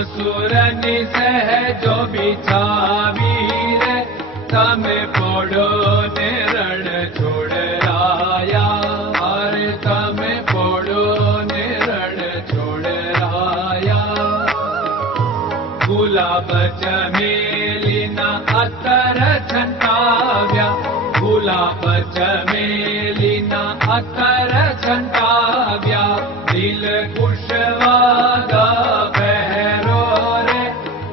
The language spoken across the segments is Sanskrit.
असुर निसह जो बिछावीर सम पोड़ो ने रण छोड़ राया हर सम पोड़ो ने रण छोड़ राया गुलाब चमेलिना अतर छंटाव्या। गुलाब चमेलिना अतर छंटा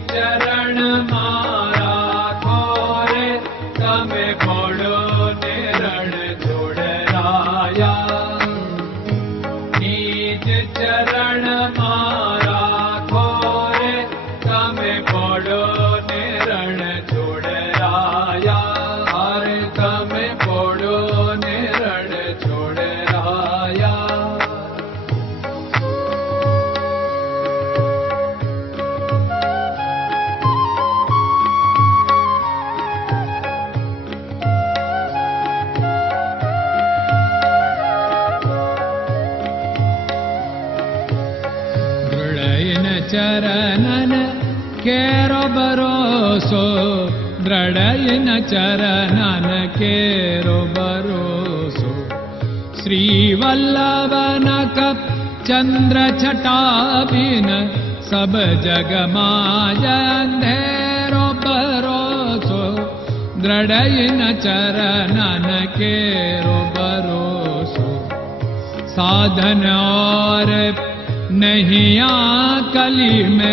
चरण ಪಡೆಯಿನ ಚರಣನ ಕೇರೋ चरन केरो भरोसो श्रीवल्लभ चन्द्रटाबिन सब जगमाजेरो भरोसो दृढय न चरन केरो भरोसो साधन और नही मे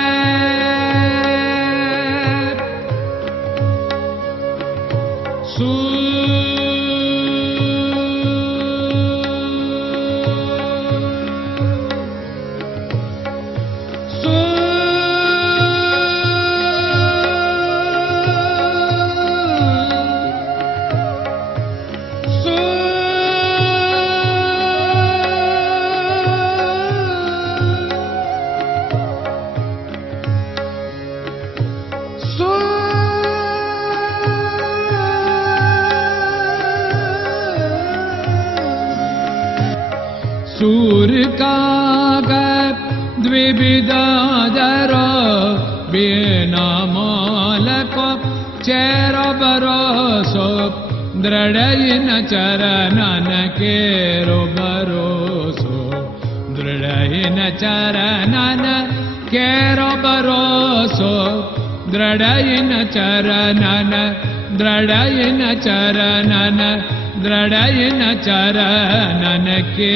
मालको चेर बरोसो दृढयिन चरणन केरो बरोसो दृढयिन चरणन केरो बरोसो दृढयिन चरणन दृढयिन चरणन दृढयिन चरणन के